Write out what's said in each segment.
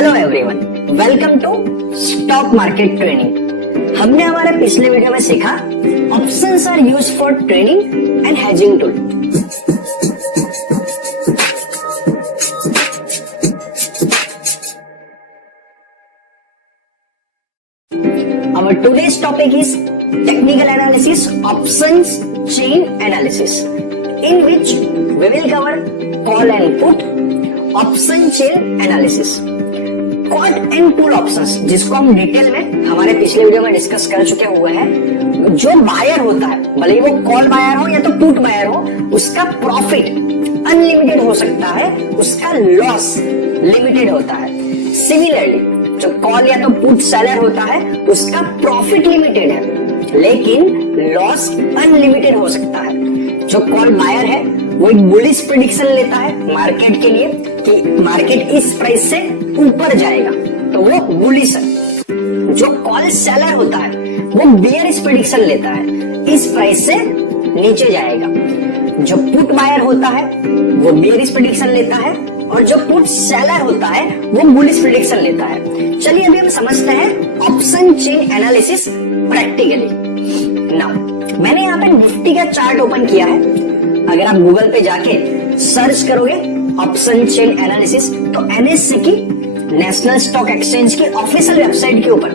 Hello everyone, welcome to stock market training. हमने हमारे पिछले वीडियो में सीखा options are used for trading and hedging tool. Our today's topic is technical analysis, options chain analysis, in which we will cover call and put, option chain analysis, call and put options, जिसको हम detail में हमारे पिछले video में discuss कर चुके हुए हैं। जो बायर होता है, भले ही वो कॉल बायर हो या तो पुट बायर हो, उसका प्रॉफिट अनलिमिटेड हो सकता है, उसका लॉस लिमिटेड होता है। सिमिलरली जो कॉल या तो पुट सेलर होता है, उसका प्रॉफिट लिमिटेड है लेकिन लॉस अनलिमिटेड हो सकता है। जो कॉल बायर है वो एक बुलिश प्रेडिक्शन लेता है मार्केट के लिए कि मार्केट इस प्राइस से ऊपर जाएगा, तो वो बुलिश है। जो कॉल सेलर होता है वो बियरिश प्रेडिक्शन लेता है, इस प्राइस से नीचे जाएगा। जो पुट बायर होता है वो बियरिश प्रेडिक्शन लेता है और जो पुट सेलर होता है वो बुलिश प्रेडिक्शन लेता है। चलिए अभी हम समझते हैं option chain analysis practically. Now मैंने यहाँ पे निफ्टी का चार्ट ओपन किया है। अगर आप गूगल पे जाके सर्च करोगे ऑप्शन चेन एनालिसिस, तो एनएससी की, नेशनल स्टॉक एक्सचेंज की ऑफिशियल वेबसाइट के ऊपर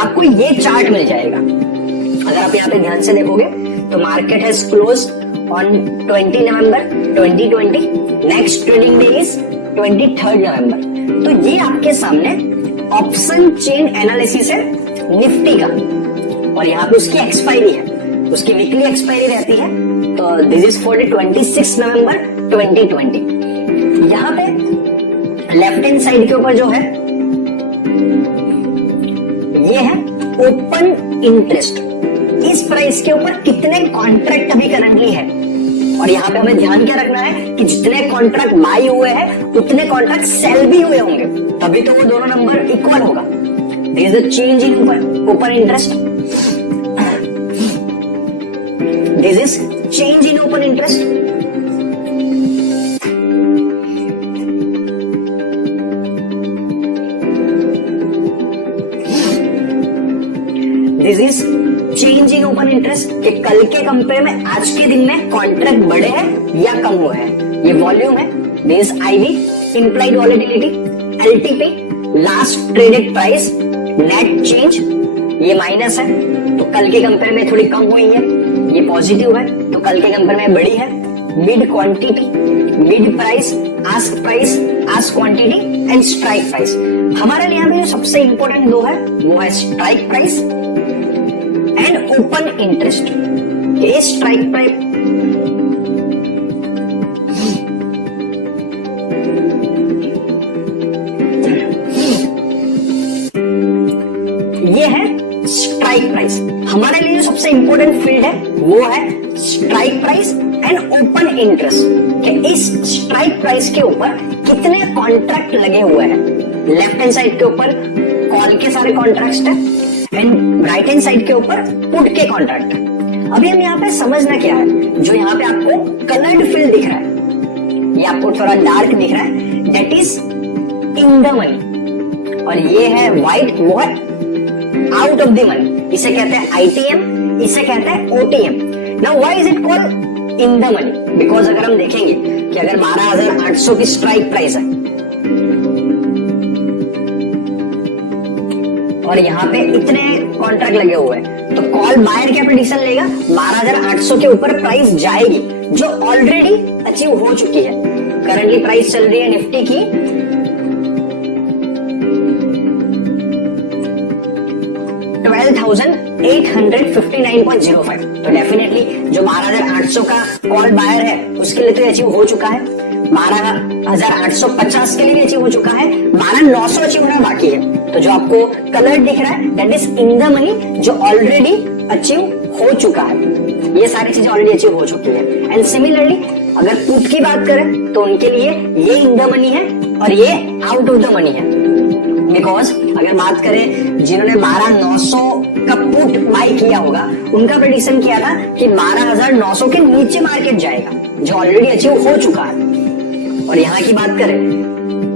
आपको ये चार्ट मिल जाएगा। अगर आप यहाँ पे ध्यान से देखोगे तो market has close on 20 November 2020, next trading day is 23 नवंबर। तो ये आपके सामने ऑप्शन चेन एनालिसिस है निफ्टी का, और यहाँ पे उसकी एक्सपायरी है, उसकी वीकली एक्सपायरी रहती है। तो दिस इज फॉर 26 नवंबर 2020। यहाँ पे लेफ्ट हैंड साइड के ऊपर जो है ये है ओपन इंटरेस्ट। इस प्राइस के ऊपर कितने कॉन्ट्रैक्ट अभी करंटली है, और यहाँ पे हमें ध्यान क्या रखना है कि जितने कॉन्ट्रैक्ट बाई हुए हैं उतने कॉन्ट्रैक्ट सेल भी हुए होंगे, तभी तो वो दोनों नंबर इक्वल होगा। This is the change in open interest, this is change in open interest. This is change in open interest कि कल के कंपेयर में आज के दिन में कॉन्ट्रैक्ट बढ़े हैं या कम हुए हैं। ये वॉल्यूम है। This IV, implied volatility, LTP, last traded price, net change, ये माइनस है तो कल के कंपेयर में थोड़ी कम हुई है। ये पॉजिटिव है तो कल के कंपेयर में बढ़ी है। Bid quantity, bid price, ask price, ask quantity and strike price. हमारे लिए यहाँ पे जो सबसे इंपॉर्टेंट दो है वो है strike price and open interest. ये स्ट्राइक प्राइस ये है स्ट्राइक प्राइस। हमारे लिए जो सबसे इंपॉर्टेंट फील्ड है वो है strike price and open interest, कि इस स्ट्राइक प्राइस के ऊपर कितने कॉन्ट्रैक्ट लगे हुए हैं। लेफ्ट हैंड साइड के ऊपर कॉल के सारे कॉन्ट्रैक्ट है एंड राइट हैंड साइड के ऊपर पुट के कॉन्ट्रैक्ट है। अभी हम यहाँ पे समझना क्या है, जो यहाँ पे आपको कलर्ड फील्ड दिख रहा है, ये आपको थोड़ा डार्क दिख रहा है, that is in the money, और ये है व्हाइट, वो है आउट ऑफ द मनी। इसे कहते हैं आईटीएम, इसे कहते हैं OTM. Now why is it called in the money? Because अगर हम देखेंगे कि अगर 12,800 की स्ट्राइक प्राइस है और यहाँ पे इतने कॉन्ट्रैक्ट लगे हुए हैं, तो कॉल बायर क्या प्रेडिक्शन लेगा? 12,800 के ऊपर प्राइस जाएगी, जो ऑलरेडी अचीव हो चुकी है। करंटली प्राइस चल रही है निफ्टी की 12,859.05। तो डेफिनेटली जो 12,800 का कॉल बायर है उसके लिए तो अचीव हो चुका है, 12,850 के लिए भी अचीव हो चुका है, 12,900 अचीव होना बाकी है। तो जो आपको कलर दिख रहा है that is in the money, जो ऑलरेडी अचीव हो चुका है। ये सारी चीजें ऑलरेडी अचीव हो चुकी है। एंड सिमिलरली अगर पुट की बात करें तो उनके लिए ये इन द मनी है और ये आउट ऑफ द मनी है। बिकॉज अगर बात करें जिन्होंने 12,900 का पुट बाई किया होगा, उनका प्रेडिक्शन किया था कि 12,900 के नीचे मार्केट जाएगा, जो ऑलरेडी अचीव हो चुका है। और यहाँ की बात करें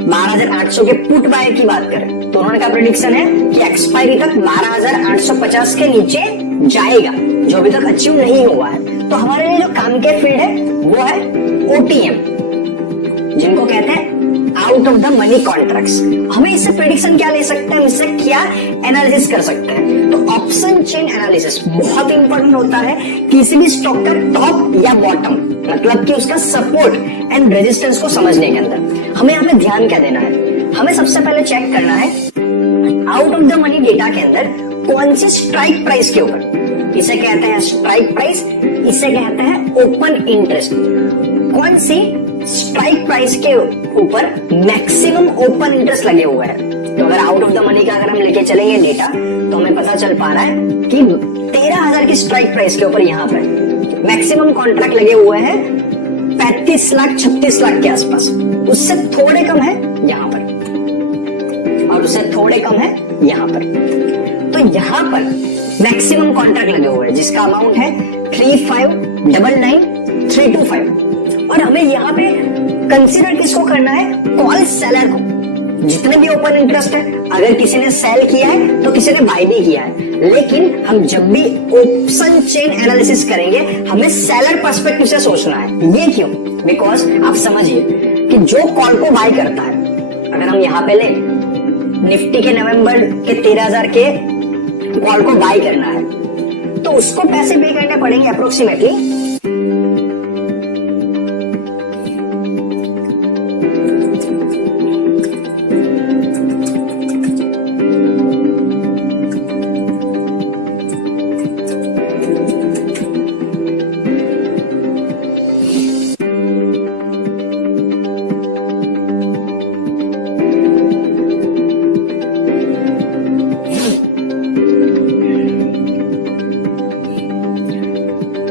12,800 के पुट बाय की बात करें तो उन्होंने कहा प्रेडिक्शन है कि एक्सपायरी तक 12,850 के नीचे जाएगा, जो अभी तक अचीव नहीं हुआ है। तो हमारे लिए जो काम के फील्ड है वो है OTM, जिनको कहते हैं out of the money contracts. हमें इससे प्रेडिक्शन क्या ले सकते हैं, इससे क्या एनालिसिस कर सकते हैं। तो ऑप्शन चेन एनालिसिस बहुत इंपॉर्टेंट होता है किसी भी स्टॉक का टॉप या बॉटम, मतलब कि उसका सपोर्ट एंड रेजिस्टेंस को समझने के अंदर हमें यहाँ पे ध्यान क्या देना है। हमें सबसे पहले चेक करना है out of the money data के अंदर कौन सी स्ट्राइक प्राइस के ऊपर, इसे कहते हैं स्ट्राइक प्राइस, इसे कहते हैं ओपन इंटरेस्ट, कौन सी स्ट्राइक प्राइस के ऊपर मैक्सिमम ओपन इंटरेस्ट लगे हुए हैं। तो अगर आउट ऑफ द मनी का अगर हम लेके चलेंगे डेटा तो हमें पता चल पा रहा है कि 13,000 की स्ट्राइक प्राइस के ऊपर यहाँ पर मैक्सिमम कॉन्ट्रैक्ट लगे हुए हैं 35 लाख 36 लाख के आसपास, उससे थोड़े कम है यहाँ पर और उससे थोड़े कम है यहाँ पर। तो यहाँ पर मैक्सिमम कॉन्ट्रैक्ट लगे हुए हैं जिसका अमाउंट है 35,99,325 और हमें यहाँ पे कंसीडर किसको करना है, कॉल सेलर को। जितने भी ओपन इंटरेस्ट है, अगर किसी ने सेल किया है तो किसी ने बाय भी किया है, लेकिन हम जब भी ऑप्शन चेन एनालिसिस करेंगे हमें सेलर पर्सपेक्टिव से सोचना है। ये क्यों? बिकॉज आप समझिए कि जो कॉल को बाय करता है, अगर हम यहाँ पे ले निफ्टी के नवंबर के 13,000 के कॉल को बाय करना है तो उसको पैसे पे करने पड़ेंगे अप्रोक्सीमेटली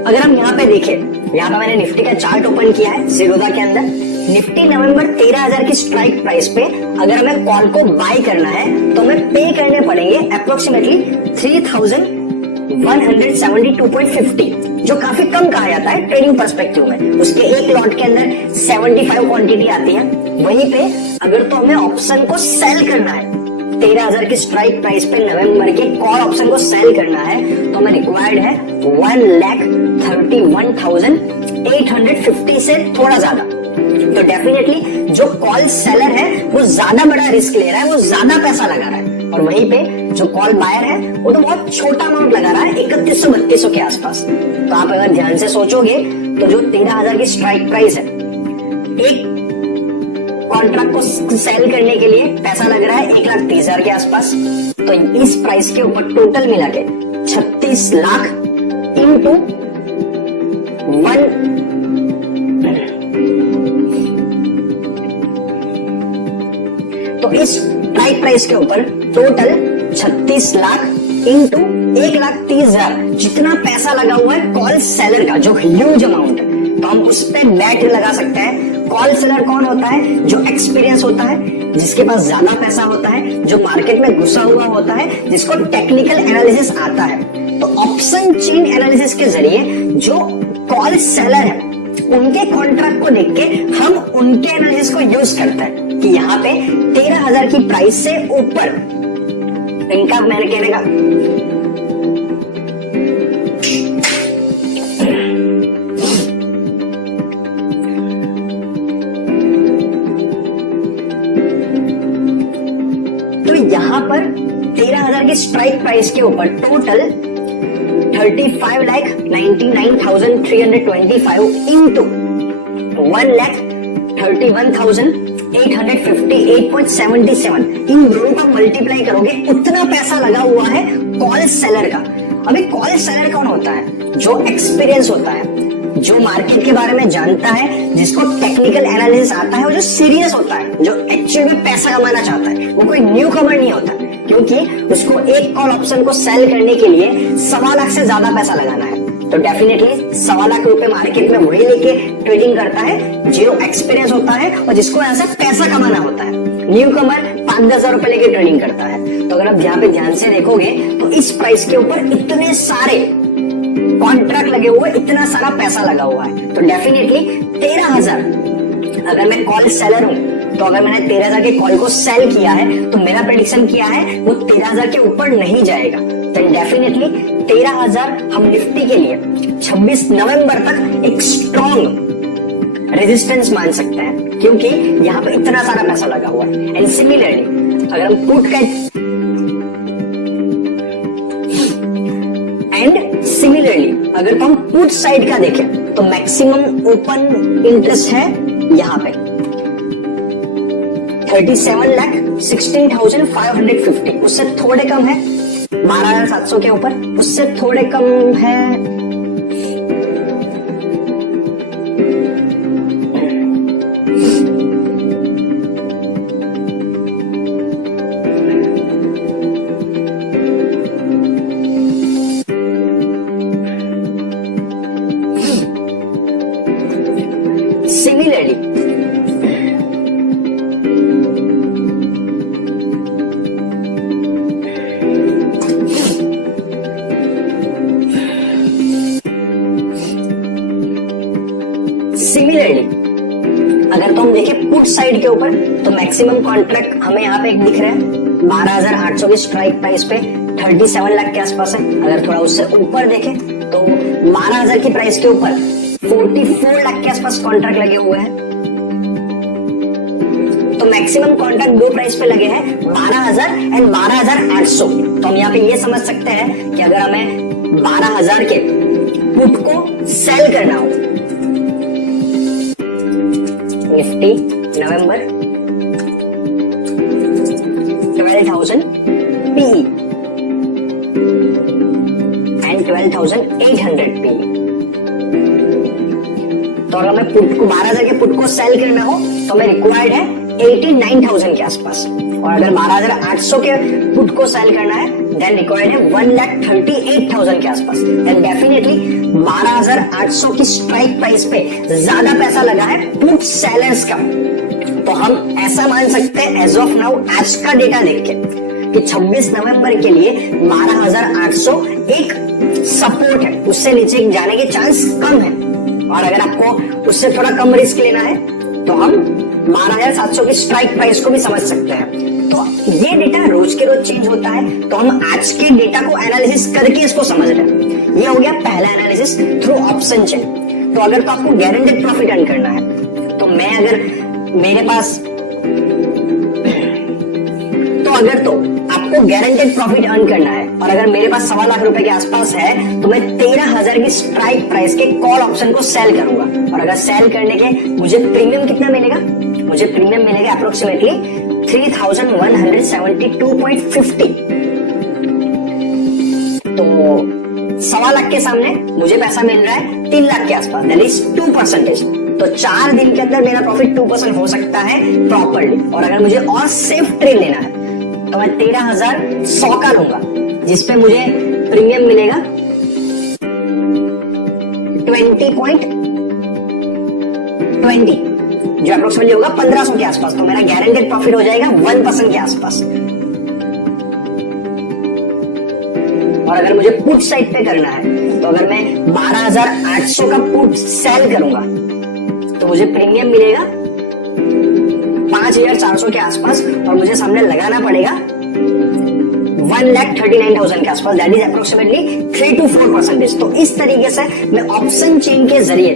अगर हम यहाँ पे देखें, यहाँ पे मैंने निफ्टी का चार्ट ओपन किया है जीरोधा के अंदर। निफ्टी नवंबर 13,000 की स्ट्राइक प्राइस पे अगर हमें कॉल को बाय करना है तो हमें पे करने पड़ेंगे अप्रोक्सीमेटली 3,172.50, जो काफी कम कहा जाता है ट्रेडिंग पर्सपेक्टिव में। उसके एक लॉट के अंदर 75 क्वांटिटी आती है। वहीं पे अगर तो हमें ऑप्शन को सेल करना है 13,000 की स्ट्राइक प्राइस पे नवंबर के कॉल ऑप्शन को सेल करना है तो हमें रिक्वायर्ड है 1,31,850 से थोड़ा ज्यादा। तो डेफिनेटली जो कॉल सेलर है वो ज्यादा बड़ा रिस्क ले रहा है, वो ज्यादा पैसा लगा रहा है, और वहीं पे जो कॉल बायर है वो तो बहुत छोटा अमाउंट लगा रहा है 3100-3200 के आसपास। तो आप अगर ध्यान से सोचोगे तो जो 13,000 की स्ट्राइक प्राइस है, एक कॉन्ट्रैक्ट को सेल करने के लिए पैसा लग रहा है 1,30,000 के आसपास। तो इस प्राइस के ऊपर टोटल मिला के 36 लाख इंटू 1, तो इस स्ट्राइक प्राइस के ऊपर टोटल 36 लाख इंटू 1,30,000 जितना पैसा लगा हुआ है कॉल सेलर का, जो ह्यूज अमाउंट है। तो हम उस पर बैट लगा सकते हैं। कॉल सेलर कौन होता है? जो एक्सपीरियंस होता है, जिसके पास ज्यादा पैसा होता है, जो मार्केट में घुसा हुआ होता है, जिसको टेक्निकल एनालिसिस आता है। तो ऑप्शन चेन एनालिसिस के जरिए जो कॉल सेलर है उनके कॉन्ट्रैक्ट को देख के हम उनके एनालिसिस को यूज करते हैं कि यहाँ पे 13,000 की प्राइस से ऊपर इनका, मैंने कहने का यहाँ पर 13,000 की स्ट्राइक प्राइस के ऊपर टोटल 35,99,325 इंटू 1,31,858.77, इन दोनों का मल्टीप्लाई करोगे उतना पैसा लगा हुआ है कॉल सेलर का। अभी कॉल सेलर कौन होता है? जो एक्सपीरियंस होता है, जो मार्केट के बारे में जानता है, जिसको टेक्निकल एनालिसिस आता है और जो सीरियस होता है, जो एक्चुअल में पैसा कमाना चाहता है। वो कोई न्यू कमर नहीं होता, क्योंकि उसको एक कॉल ऑप्शन को सेल करने के लिए 1.25 लाख से ज्यादा पैसा लगाना है। तो डेफिनेटली 1.25 लाख रुपए मार्केट में वही लेके ट्रेडिंग करता है जो एक्सपीरियंस होता है और जिसको यहाँ से पैसा कमाना होता है। न्यू कमर 5-10 हजार रुपए लेके ट्रेडिंग करता है। तो अगर आप यहाँ पे ध्यान से देखोगे तो इस प्राइस के ऊपर इतने सारे कॉन्ट्रैक्ट लगे हुए, इतना सारा पैसा लगा हुआ है। तो डेफिनेटली 13,000 अगर मैं कॉल सेलर हूं तो अगर मैंने 13,000 के कॉल को सेल किया है तो मेरा प्रेडिक्शन किया है वो 13,000 के ऊपर नहीं जाएगा, देन डेफिनेटली 13,000 हम निफ्टी के लिए 26 नवंबर तक एक स्ट्रॉन्ग रेजिस्टेंस मान सकते हैं, क्योंकि यहाँ पे इतना सारा पैसा लगा हुआ है। एंड सिमिलरली अगर हम पुट का अगर हम पुट साइड का देखें तो मैक्सिमम ओपन इंटरेस्ट है यहाँ पे 37,16,550, उससे थोड़े कम है 12,700 के ऊपर, उससे थोड़े कम है सिमिलरली अगर तो हम देखें पुट साइड के ऊपर तो मैक्सिमम कॉन्ट्रैक्ट हमें यहाँ पे एक दिख रहा है 12,800 की स्ट्राइक प्राइस पे 37 लाख के आसपास है। अगर थोड़ा उससे ऊपर देखें तो 12,000 की प्राइस के ऊपर 44 लाख के आसपास कॉन्ट्रैक्ट लगे हुए हैं। तो मैक्सिमम कॉन्ट्रैक्ट दो प्राइस पे लगे हैं 12,000 एंड 12,800। तो हम यहाँ पे ये समझ सकते हैं कि अगर हमें 12,000 के पुट को सेल करना हो Nifty November 12,000 PE and 12,800 PE, तो अगर हमें पुट को 12,000 के पुट को सेल करना हो तो हमें रिक्वायर्ड है 89,000 के आसपास, और अगर 12,800 के पुट को सेल करना है देन रिक्वायर्ड है 1,38,000 के आसपास। देन डेफिनेटली 12,800 की स्ट्राइक प्राइस पे ज्यादा पैसा लगा है पुट सेलर्स का। तो हम ऐसा मान सकते हैं एज ऑफ नाउ आज का डेटा देख के कि 26 नवंबर के लिए 12,800 एक सपोर्ट है, उससे नीचे जाने के चांस कम है। और अगर आपको उससे थोड़ा कम रिस्क लेना है तो हम 12,700 की स्ट्राइक प्राइस को भी समझ सकते हैं। तो ये डेटा रोज के रोज चेंज होता है, तो हम आज के डेटा को एनालिसिस करके इसको समझ रहे हैं। ये हो गया पहला एनालिसिस थ्रू ऑप्शन चेन। तो अगर तो आपको गारंटेड प्रॉफिट अर्न करना है तो मैं अगर मेरे पास अगर तो आपको गारंटेड प्रॉफिट अर्न करना है और अगर मेरे पास 1.25 लाख रुपए के आसपास है तो मैं 13,000 की स्ट्राइक प्राइस के कॉल ऑप्शन को सेल करूंगा। और अगर सेल करने के मुझे प्रीमियम कितना मिलेगा, मुझे प्रीमियम मिलेगा अप्रोक्सीमेटली 3,172.50। तो 1.25 लाख के सामने मुझे पैसा मिल रहा है 3 लाख के आसपास, दैट इज 2%। तो 4 दिन के अंदर मेरा प्रॉफिट 2% हो सकता है प्रॉपर्ली। और अगर मुझे और सेफ ट्रेड लेना है तो मैं 13,100 का लूंगा, जिसपे मुझे प्रीमियम मिलेगा 20.20, जो अप्रोक्सीमेटली होगा 1,500 के आसपास। तो मेरा गारंटेड प्रॉफिट हो जाएगा 1% के आसपास। और अगर मुझे पुट साइड पे करना है तो अगर मैं 12,800 का पुट सेल करूंगा तो मुझे प्रीमियम मिलेगा 5,400 के आसपास, और मुझे सामने लगाना पड़ेगा 1,39,000 के आसपास, दैट इज अप्रोक्सीमेटली 3 to 4%। तो इस तरीके से मैं ऑप्शन चेन के जरिए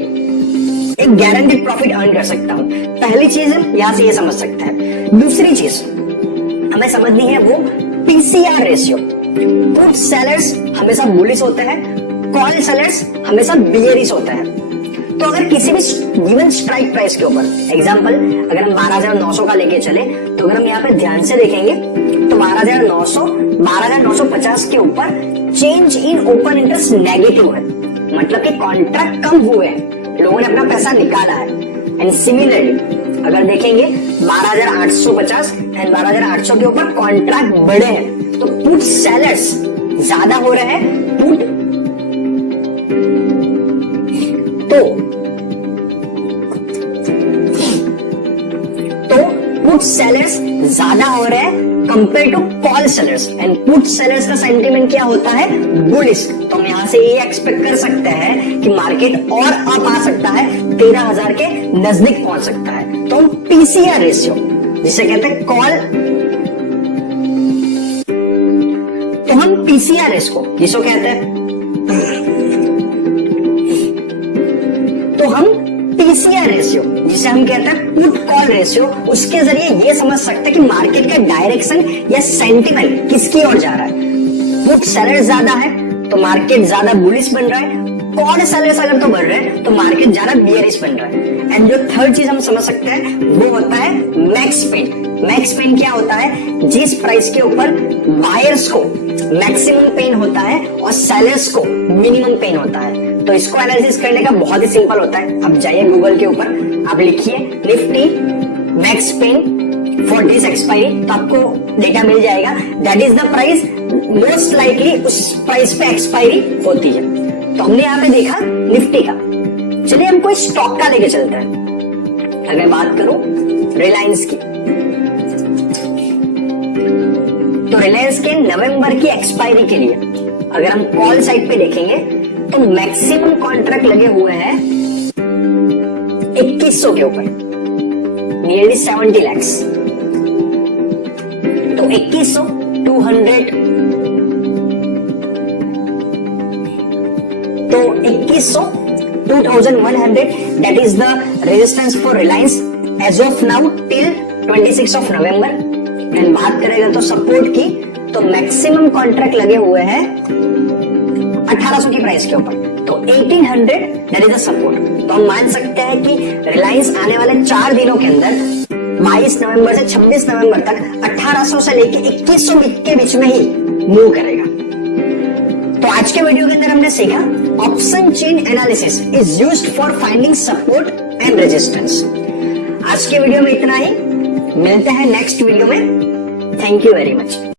एक गारंटेड प्रॉफिट अर्न कर सकता हूं। पहली चीज यहां से ये समझ सकते हैं। दूसरी चीज हमें समझनी है वो पीसीआर रेशियो। पुट सेलर्स हमेशा बुलिश होते हैं, कॉल सेलर्स हमेशा बियरिश होते हैं। तो अगर किसी भी गिवन स्ट्राइक प्राइस के ऊपर एग्जांपल अगर हम 12,900 का लेके चले तो अगर हम यहाँ पे ध्यान से देखेंगे तो 12,950 के ऊपर change in open interest negative है, मतलब कि कॉन्ट्रैक्ट कम हुए हैं, लोगों ने अपना पैसा निकाला है। एंड सिमिलरली अगर देखेंगे 12,850 एंड 12,800 के ऊपर कॉन्ट्रैक्ट बढ़े हैं, तो पुट सेलर्स ज्यादा हो रहे हैं, पुट पुट सेलर्स ज्यादा हो रहे हैं compare to call sellers, and put sellers का सेंटीमेंट क्या होता है, बुलिश। तो हम यहाँ से ये एक्सपेक्ट कर सकते हैं कि मार्केट और अप आ सकता है, 13,000 के नजदीक पहुंच सकता है। तो हम पीसीआर रेशियो जिसे कहते हैं कॉल, तो हम पीसीआर रेशियो जिसको कहते हैं, तो हम पीसीआर रेशियो जिसे हम कहते हैं पुट कॉल रेशियो, उसके जरिए ये समझ सकते हैं कि मार्केट का डायरेक्शन या सेंटिमेंट किसकी ओर जा रहा है। पुट सेलर ज्यादा है तो मार्केट ज्यादा बुलिश बन रहा है, कॉल सेलर्स अगर तो बढ़ रहे हैं तो मार्केट ज्यादा बियरिश बन रहा है। एंड जो थर्ड चीज हम समझ सकते हैं वो होता है मैक्स पेन। मैक्स पेन क्या होता है, जिस प्राइस के ऊपर बायर्स को मैक्सिमम पेन होता है और सेलर्स को मिनिमम पेन होता है। तो इसको एनालिसिस करने का बहुत ही सिंपल होता है। आप जाइए गूगल के ऊपर, आप लिखिए Nifty max pain for this expiry, तो आपको डेटा मिल जाएगा। That is the price most likely उस प्राइस पे एक्सपायरी होती है। तो हमने यहाँ पे देखा निफ्टी का। चलिए हम कोई स्टॉक का लेके चलते हैं। अगर बात करूं रिलायंस की, तो रिलायंस के नवंबर की एक्सपायरी के लिए अगर हम कॉल साइड पे देखेंगे तो मैक्सिमम कॉन्ट्रैक्ट लगे हुए हैं 2100 के ऊपर, नियरली 70 lakhs। तो 2100 200, तो 2100 2100 that is the resistance for Reliance as of now till 26 of November. And बात करेगा तो सपोर्ट की, तो मैक्सिमम कॉन्ट्रैक्ट लगे हुए हैं 1800 की प्राइस के ऊपर, तो 1800 दैट इज द सपोर्ट। तो हम मान सकते हैं कि रिलायंस आने वाले 4 दिनों के अंदर 22 नवंबर से 26 नवंबर तक 1800 से लेके 2100 के बीच में ही मूव करेगा। तो आज के वीडियो के अंदर हमने सीखा option chain analysis is used for finding support and resistance. आज के वीडियो में इतना ही, मिलते हैं नेक्स्ट वीडियो में। Thank you very much.